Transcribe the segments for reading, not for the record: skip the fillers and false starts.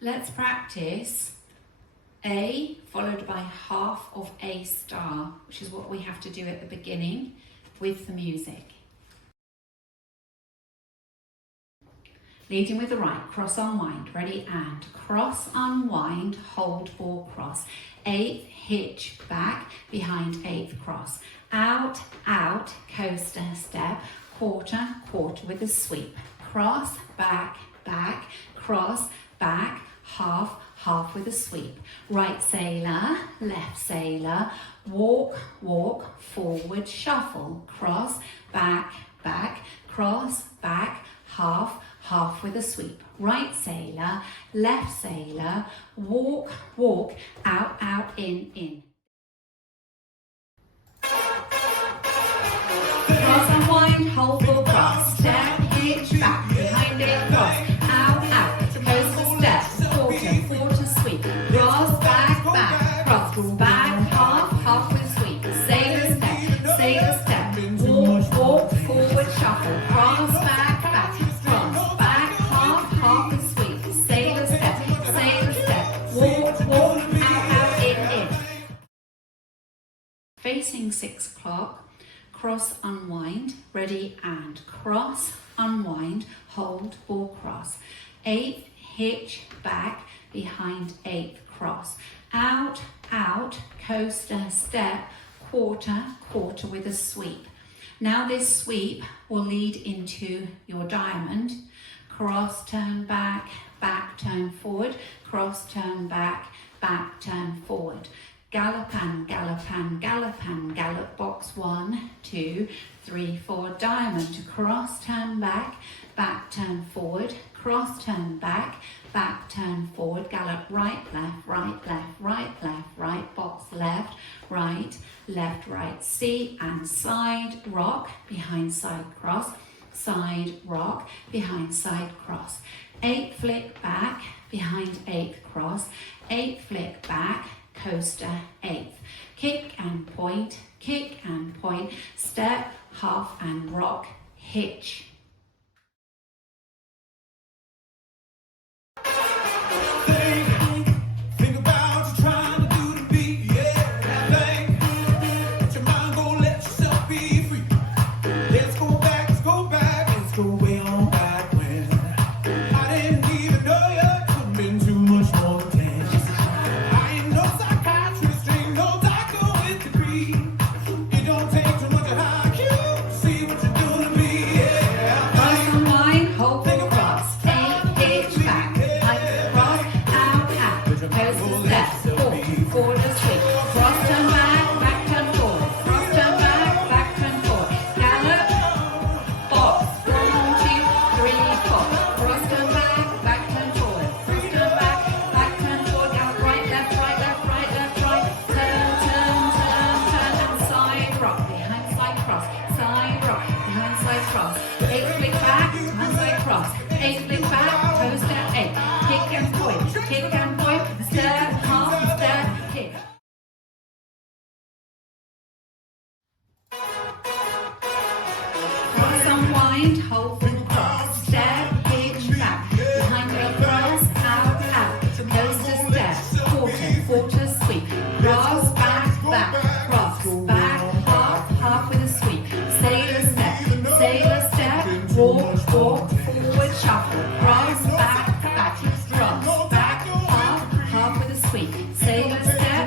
Let's practice A followed by half of A star, which is what we have to do at the beginning with the music. Leading with the right, cross, unwind, ready, and cross, unwind, hold, ball, cross. 8th, hitch, back, behind 8th, cross. Out, out, coaster, step, quarter, quarter with a sweep. Cross, back, back, cross, back, half, half with a sweep. Right sailor, left sailor, walk, walk, forward, shuffle. Cross, back, back, cross, back, half, half with a sweep. Right sailor, left sailor, walk, walk, out, out, in, in. Cross, unwind, hold, ball, cross. Step, hitch, back, behind it, cross. Out, out, coaster, step, quarter, quarter, sweep. Cross, back, back, cross, back, half, half with a sweep. Sailor step, walk, walk, forward, shuffle. Cross, back, back, cross, back, half, half with a sweep. Sailor step, walk, walk, out, out, in. Facing 6 o'clock. Cross, unwind, ready, and cross, unwind, hold, ball, cross. 8th, hitch, back, behind 8th, cross. Out, out, coaster, step, quarter, quarter with a sweep. Now this sweep will lead into your diamond. Cross, turn back, back, turn forward, cross, turn back, back, turn forward. Galopan, galopan, galopan, gallop box 1, 2, 3, 4, diamond, cross, turn back, back, turn forward, cross, turn back, back, turn forward, gallop right, left, right, left, right, left, right, box left, right, C and side rock, behind side cross, side rock, behind side cross. 8 flick back, behind 8th cross, 8 flick back, coaster 8th. Kick and point, step, half and rock, hitch. Think about what you're trying to do to be, yeah. Let your mind go, let yourself be free. Let's go back, let's go way on back when I didn't even know you could been too much more than 10. I ain't no psychiatrist, ain't no doctor with degree. It don't take too much of IQ to see what you're doing to me, yeah. Cross, unwind, hold, ball, cross. 8, hitch, back, behind cross, out, out, coaster, step, quarter, sweep. Cross, turn back, turn forward. Cross, turn back, turn forward. Gallop, box, 1, 2, 3, 4. Cross, turn back, turn forward. Cross, turn back, turn forward. Gallop right, left, right, left, right, left, right. Turn, and side rock, behind side cross. Side rock, behind side cross. 8 flick back, behind side cross. 8 flick back, coaster 8. Kick and point, step, half, step, kick. Cross, unwind, hold and cross. Step, hitch, back, behind the cross, out, out. Coaster step, quarter, sweep. Cross, back, cross, back, half, half with a sweep. Sailor step, walk, walk, forward, shuffle. Cross, back, cross, back, half with a sweep. Sailor step,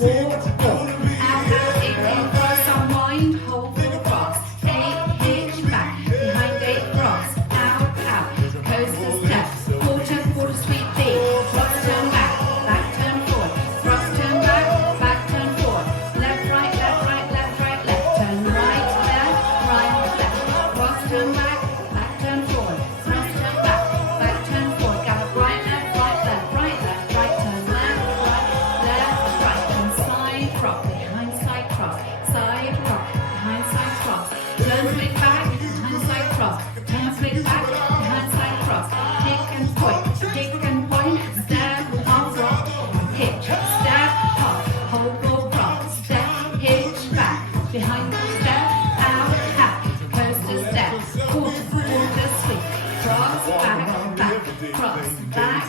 walk, walk, out, in, cross, unwind, hold, ball, cross. 8, hitch, back, behind 8, cross, out, coaster step, quarter, sweep, B. Cross, turn back, turn forward. Cross, turn back, turn forward. Left, right, left, turn right, left. Cross, turn back, turn forward. Cross, turn back, turn forward. Gallop right, left, right, turn left, right. And side rock, behind side cross. Side rock, behind side cross. Turn flick back, behind side cross. Turn flick back, behind side cross. Kick and point, step, half rock, hitch. Step, half, hold, ball, cross. Step, hitch, back, behind step, out, coaster step, quarter, sweep. Cross, back, cross, back,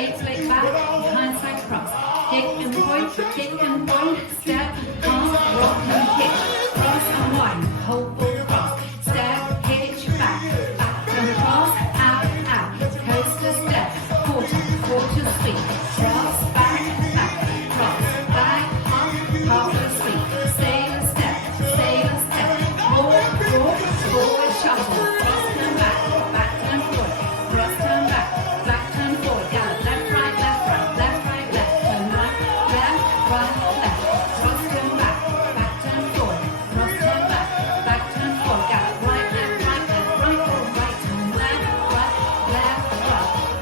Take split back, behind side cross. Kick and point, step, cross, rock and kick. Cross and wind, hold ball cross. Step, hitch, back and cross, out, coaster step, quarter sweep. Cross, back, cross, back, half a sweep. Sailor step, forward shuffle. Cross turn back turn forward. Cross turn back turn forward. Gallop, left, right, left, turn right, left, right, left. Cross turn back turn forward. Cross turn back turn forward. Gallop, right, left, right, turn left, right.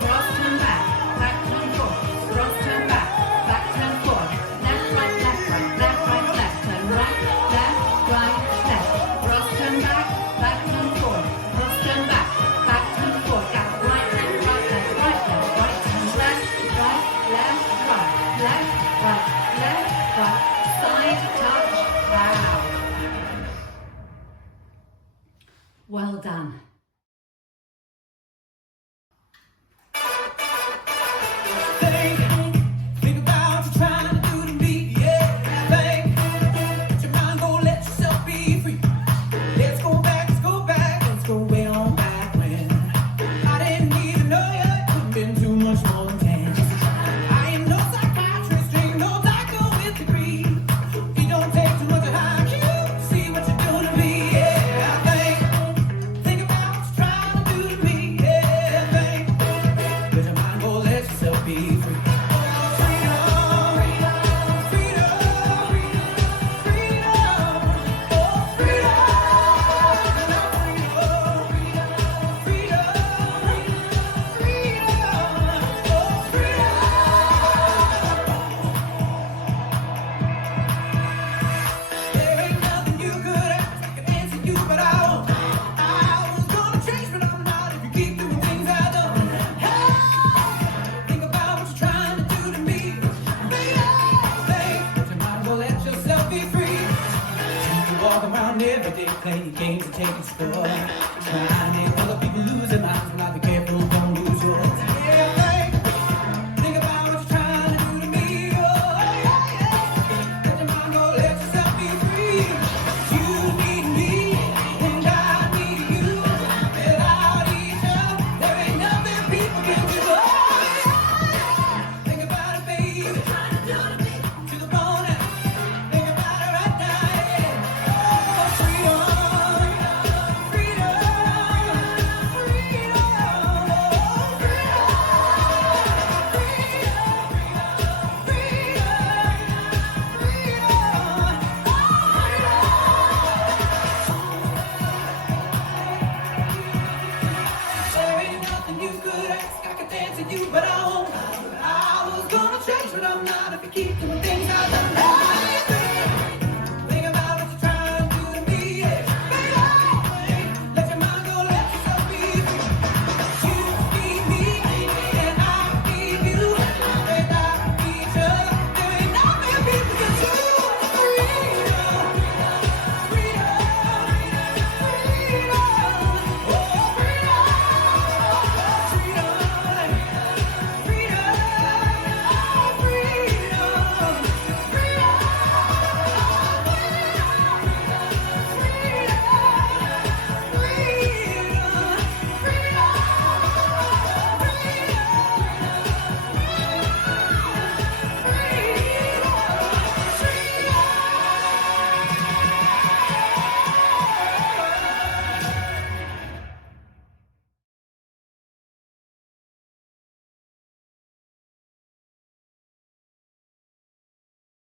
Cross turn back turn forward. Cross turn back turn forward. Left, right, left, turn right, left. Cross turn back turn forward. Cross turn back turn forward. Gallop, right, left, right, turn left, right. Side touch, wow. Well done. Think about what you're trying to do to me, yeah. Think, let your mind go, let yourself be free. Let's go back, let's go way on back when I didn't even know you. Could've been too much more than 10. I am no psychiatrist, ain't no psycho with degree. You don't take too much of how you see what you're doing to me, yeah. Think about what you're trying to do to me, yeah. Think, let your mind go, let yourself be free. There ain't nothing you could ask that could answer you, but I won't. I was gonna change, but I'm not if you keep doing things I don't. Hey, think about what you're trying to do to me. Think, let your mind go, let yourself be free. You walk around every day playing games and taking scores, trying to make other people lose their minds when I begin.